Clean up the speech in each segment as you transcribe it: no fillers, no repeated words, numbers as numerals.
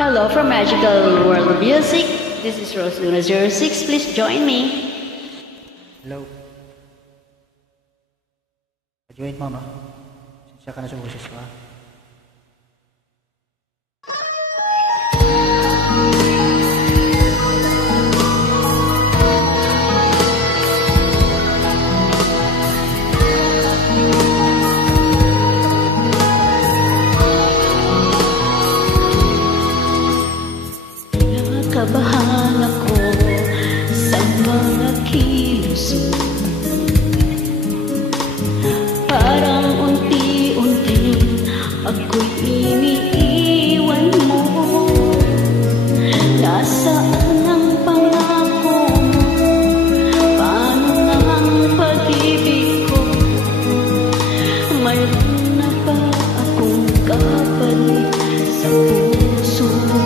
Hello from Magical World of Music. This is Rose Luna 06. Please join me. Hello. Join mama. Siya ka na sa boses ko ha. Kabahan ako sa mga kilos mo. Parang unti-unti ako'y iniiwan mo. Nasaan ang pangako mo? Paano na ang pag-ibig ko? Mayroon na ba akong kapalit sa puso mo?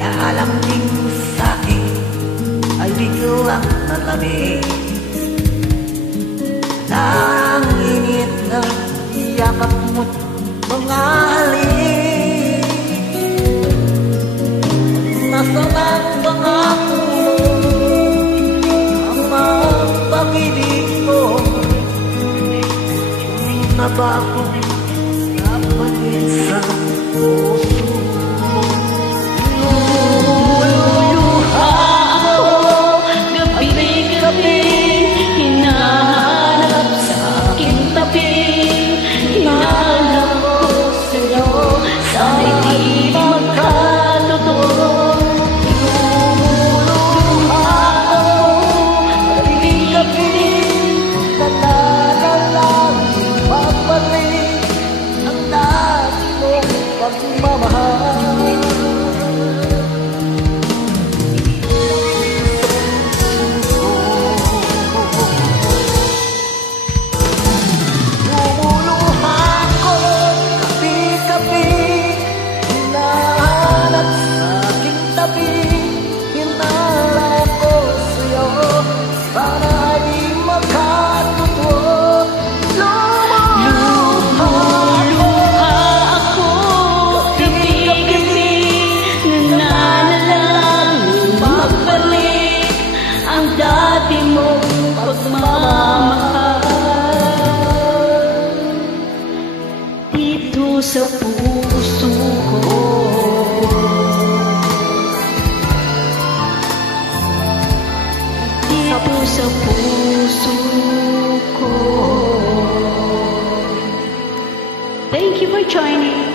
Lalambing sa'kin ay biglang nalamig. Ang init na yakap mo't mga halik. Nasaan ang pangako mo? Ang mga pag-ibig ko na ba akong kapatid sa puso? Dito sa puso ko, dito sa puso ko. Thank you for joining.